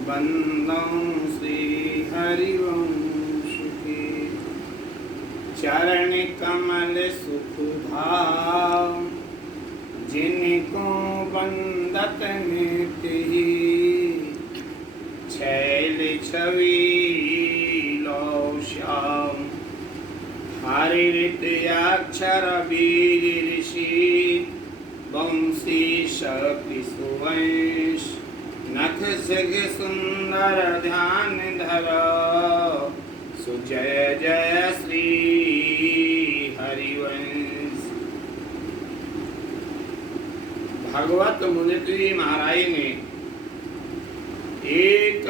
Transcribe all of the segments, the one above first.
बंदं श्री हरिवंश के चरण कमल सुख भाव जिनको बंदत नित्य ही छैल छवि लो श्याम हरित अक्षर बीज ऋषि वंशी शक्ति सुवंश नख सिग सुंदर ध्यान धर सुजय जय श्री हरिवंश। भगवत मुनित्री महाराज ने एक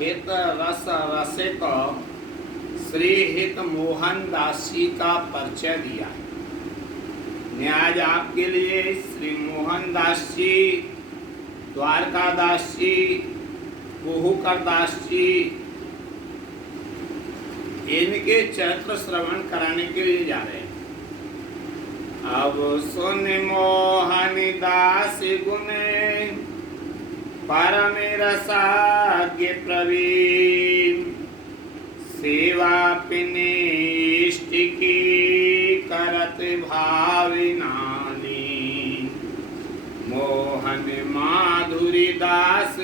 हित रस रसिक श्री हित मोहन दास जी का परिचय दिया है। आज आपके लिए श्री मोहन दास जी, द्वारका दास जी, कुहुकर दास जी, इनके चरित्र श्रवण कराने के लिए जा रहे हैं। अब सुन मोहन दास गुण परम रसाज्ञ प्रवीण सेवा पिने इष्ट की करत भाविनानी मोहन माधुरी दास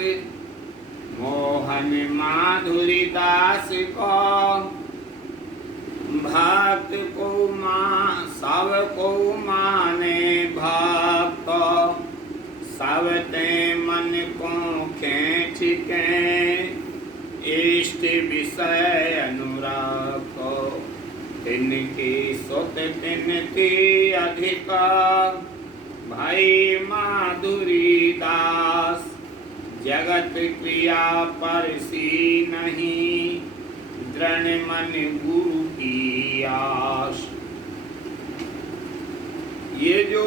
को भक्त को सब को माने भक्त सब ते मन को खेच के इष्ट विषय अनुराग को तिनकी सुत तिनकी अधिक भाई माधुरी दास जगत क्रिया परसी नहीं दृढ़ मन गुरु की आस। ये जो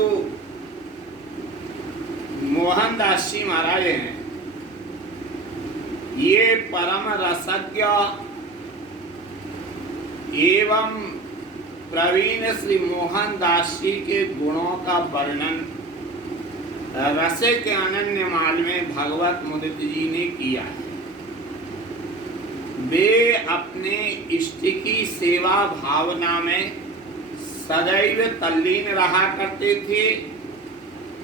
मोहन दास जी महाराज हैं, ये परम रसज्ञ एवं प्रवीण श्री मोहन दास जी के गुणों का वर्णन रसे के अनन्य माल में भगवत मुदित जी ने किया है। वे अपने इष्ट की सेवा भावना में सदैव तल्लीन रहा करते थे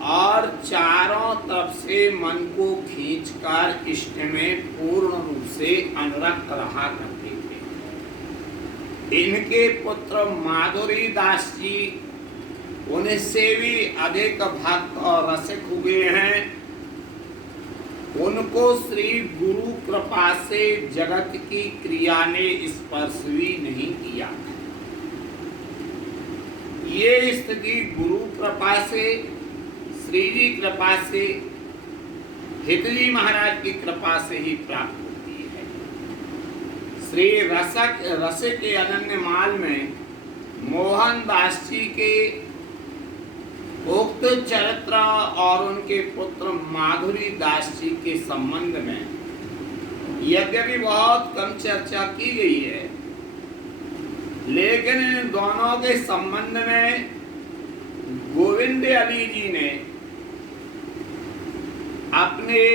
और चारों तरफ से मन को खींचकर इष्ट में पूर्ण रूप से अनुरक्त रहा करते थे। इनके पुत्र माधुरी दास जी उनसे भी अधिक भक्त और रसिक हुए हैं। उनको श्री गुरु कृपा से जगत की क्रिया ने स्पर्श भी नहीं किया। ये स्थिति गुरु कृपा से, श्री जी कृपा से, हितजी महाराज की कृपा से ही प्राप्त होती है। श्री रसिक के अनन्य माल में मोहन दास जी के उक्त चरित्र और उनके पुत्र माधुरी दास जी के संबंध में यद्यपि बहुत कम चर्चा की गई है, लेकिन इन दोनों के संबंध में गोविंद अली जी ने अपने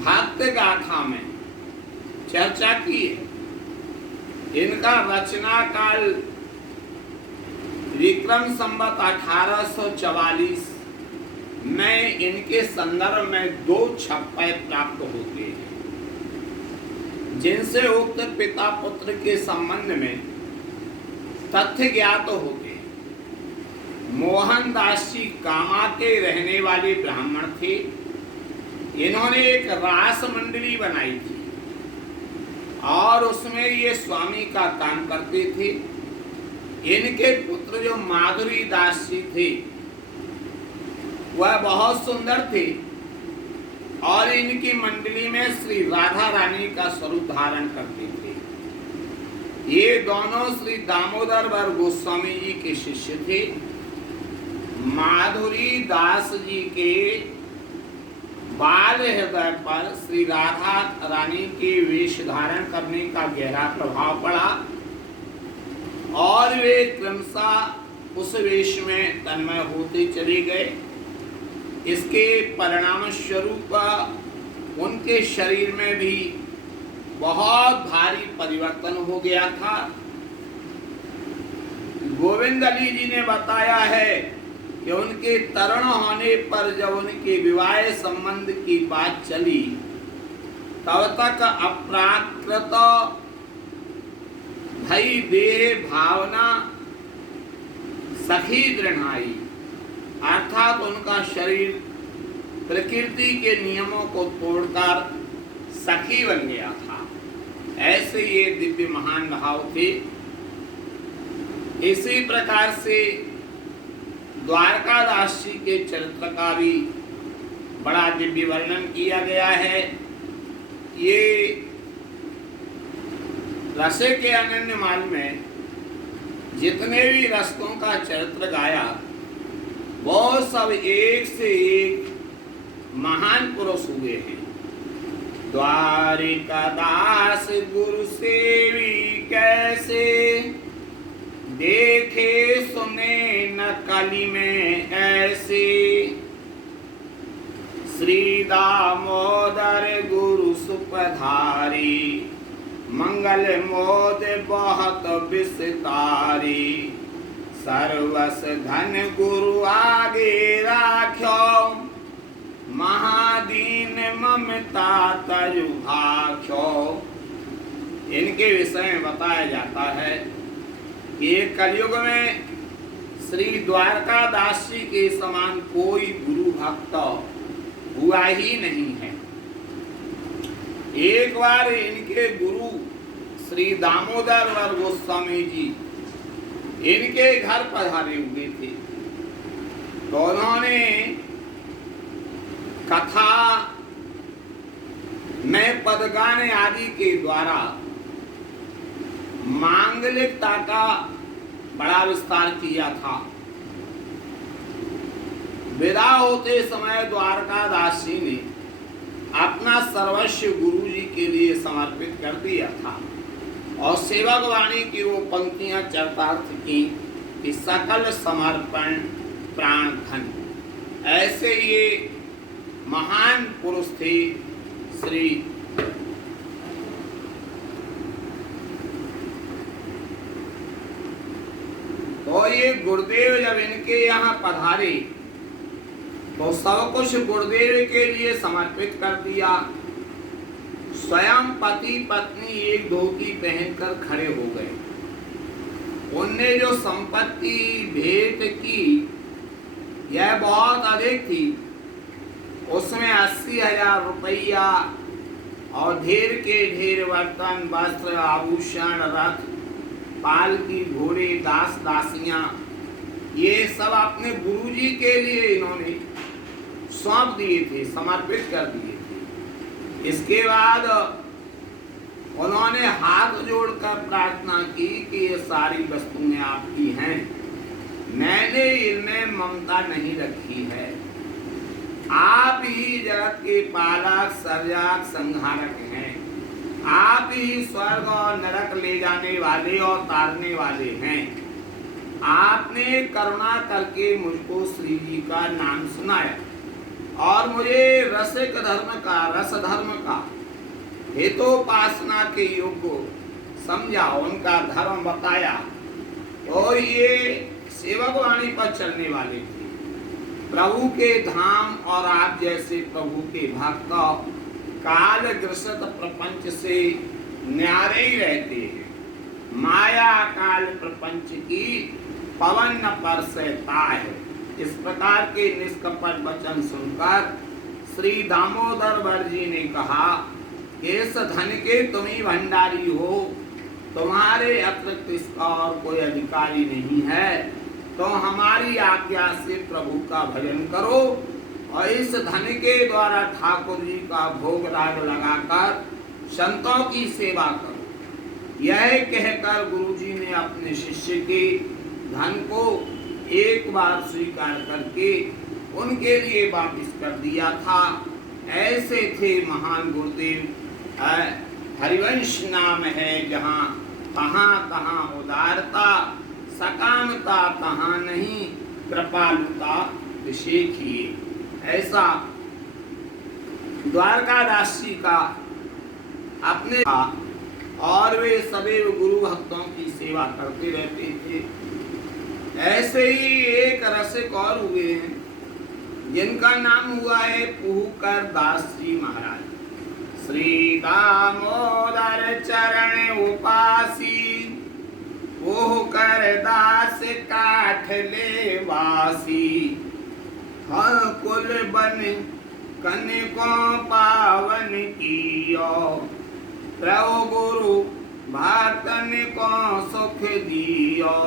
भक्त गाथा में चर्चा की है। इनका रचना काल विक्रम संवत 1844 में इनके संदर्भ में 2 छप्पे प्राप्त होते हैं, जिनसे उक्त पिता पुत्र के संबंध में तथ्य ज्ञात होते हैं। मोहन दास जी कामा के रहने वाले ब्राह्मण थे। इन्होंने एक रास मंडली बनाई थी और उसमें ये स्वामी का काम करते थे। इनके पुत्र जो माधुरी दास जी थे वह बहुत सुंदर थे और इनकी मंडली में श्री राधा रानी का स्वरूप धारण करते थे। ये दोनों श्री दामोदर वर गोस्वामी जी के शिष्य थे। माधुरी दास जी के बाल हृदय पर श्री राधा रानी के वेश धारण करने का गहरा प्रभाव पड़ा और वे क्रमशः उस वेश में तन्मय होते चले गए। इसके परिणाम स्वरूप उनके शरीर में भी बहुत भारी परिवर्तन हो गया था। गोविंद अली जी ने बताया है कि उनके तरुण होने पर जब उनके विवाह संबंध की बात चली तब तक अप्राकृत भई देह भावना सखी दृढ़ाई, अर्थात उनका शरीर प्रकृति के नियमों को तोड़कर सखी बन गया था। ऐसे ये दिव्य महान भाव थे। इसी प्रकार से द्वारकादास जी के चरित्र का भी बड़ा दिव्य वर्णन किया गया है। ये रसे के अनन्य माल में जितने भी रसकों का चरित्र गाया वो सब एक से एक महान पुरुष हुए हैं। द्वारिकादास गुरु सेवी कैसे, देखे सुने न कली में ऐसे, श्री दामोदर गुरु सुपधारी, मंगल मोद बहुत विस्तारी, सर्वस धन गुरु आगे राख्यो, महादीन ममता तजु भाख्यो। इनके विषय में बताया जाता है कि कलयुग में श्री द्वारकादास जी के समान कोई गुरु भक्त हुआ ही नहीं है। एक बार इनके गुरु श्री दामोदर वर गोस्वामी जी इनके घर पधारे हुए थे, तो उन्होंने कथा में पदगान आदि के द्वारा मांगलिकता का बड़ा विस्तार किया था। विदा होते समय द्वारकादास जी ने अपना सर्वस्व गुरु जी के लिए समर्पित कर दिया था और सेवक वाणी की वो पंक्तियां चरितार्थ की कि सकल समर्पण प्राण धन। ऐसे ये महान पुरुष थे श्री तो ये गुरुदेव जब इनके यहाँ पधारे तो सब कुछ गुरुदेव के लिए समर्पित कर दिया। स्वयं पति पत्नी एक धोती पहनकर खड़े हो गए। उनने जो संपत्ति भेंट की यह बहुत अधिक थी। उसमें 80,000 रुपया और ढेर के ढेर बर्तन वस्त्र आभूषण रथ पालकी घोड़े दास दासियां ये सब अपने गुरुजी के लिए इन्होंने सौंप दिए थे, समर्पित कर दिए थे। इसके बाद उन्होंने हाथ जोड़कर प्रार्थना की कि ये सारी वस्तुएं आपकी हैं, मैंने इनमें ममता नहीं रखी है। आप ही जगत के पालक सर्जक संहारक हैं। आप ही स्वर्ग और नरक ले जाने वाले और तारने वाले हैं। आपने करुणा करके मुझको श्री जी का नाम सुनाया और मुझे रसिक धर्म का रस धर्म का हेतोपासना के योग्य समझा, उनका धर्म बताया। और ये सेवक वाणी पर चलने वाले थे। प्रभु के धाम और आप जैसे प्रभु के भक्त काल ग्रसित प्रपंच से न्यारे ही रहते हैं। माया काल प्रपंच की पवन न परसता है। इस प्रकार के निष्कपट वचन सुनकर श्री दामोदर वर जी ने कहा कि इस धन के तुम ही भंडारी हो, तुम्हारे अतिरिक्त इसका और कोई अधिकारी नहीं है। तो हमारी आज्ञा से प्रभु का भजन करो और इस धन के द्वारा ठाकुर जी का भोग राग लगाकर संतों की सेवा करो। यह कहकर गुरु जी ने अपने शिष्य के धन को एक बार स्वीकार करके उनके लिए वापस कर दिया था। ऐसे थे महान गुरुदेव। हरिवंश नाम है जहाँ कहाँ कहाँ उदारता, सकामता कहाँ नहीं, कृपालुता विशेषिए। ऐसा द्वारकादास जी का अपने और वे सदैव गुरु भक्तों की सेवा करते रहते थे। ऐसे ही एक रसिक और हुए हैं जिनका नाम हुआ है पुहकर दास जी महाराज। श्री दामोदर चरण उपासी पुहकर दास काठले वासी। हाँ कुल बन कनिकों पावन कियो प्रभु गुरु भक्तन को सुख दियो।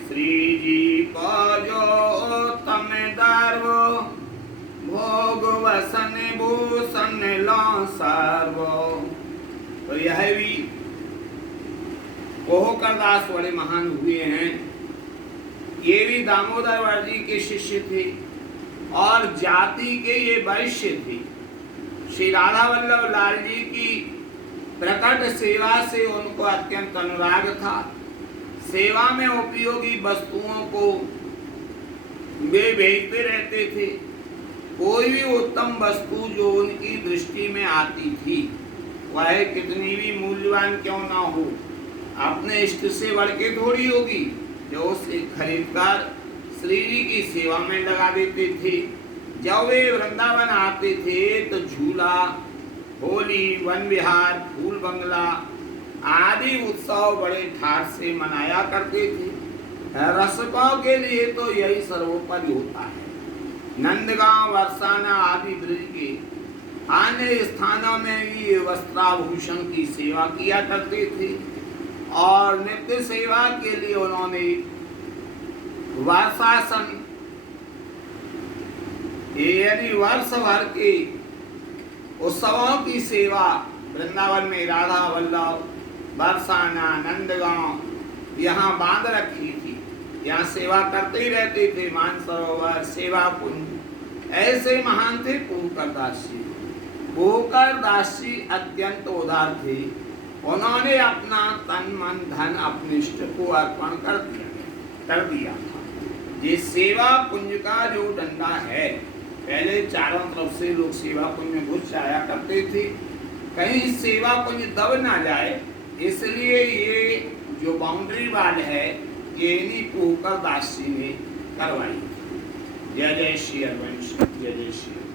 श्री जी को जो तम दर्व भोग वसन भूषण लो सर्व। तो यह भी पुहकर दास बड़े महान हुए हैं। ये भी दामोदर वर्मा जी के शिष्य थे और जाति के ये वैश्य थे। श्री राधा वल्लभ लाल जी की प्रकट सेवा से उनको अत्यंत अनुराग था। सेवा में उपयोगी वस्तुओं को वे भेजते रहते थे। कोई भी उत्तम वस्तु जो उनकी दृष्टि में आती थी, वह कितनी भी मूल्यवान क्यों ना हो, अपने इष्ट से बढ़ के थोड़ी होगी, जो उसे खरीदकर श्री जी की सेवा में लगा देते थे। जब वे वृंदावन आते थे तो झूला, होली, वन विहार, फूल बंगला आदि उत्सव बड़े ठाट से मनाया करते थे। रसिकों के लिए तो यही सर्वोपरि होता है। नंदगांव, बरसाना आदि ब्रज के अन्य स्थानों में भी वस्त्राभूषण की सेवा किया करते थे और नित्य सेवा के लिए उन्होंने वर्षासन यानी वर्ष भर के उत्सवों की सेवा वृंदावन में राधा वल्लभ, बरसाना, नंदगांव यहाँ बांध रखी थी। यहाँ सेवा करते ही रहते थे। मानसरोवर, सेवा कुंज, ऐसे महान थे पुहकर दास जी। पुहकर दास जी अत्यंत उदार थे। उन्होंने अपना तन मन धन अपने इष्ट को अर्पण कर दिया था। ये सेवा कुंज का जो डंडा है, पहले चारों तरफ से लोग सेवा कुंज में घुस जाया करते थे, कहीं सेवा कुंज दब ना जाए, इसलिए ये जो बाउंड्री वाल है ये इन्हीं पुहकर दास जी ने करवाई। जय जय श्री हरवंश, जय जय श्री।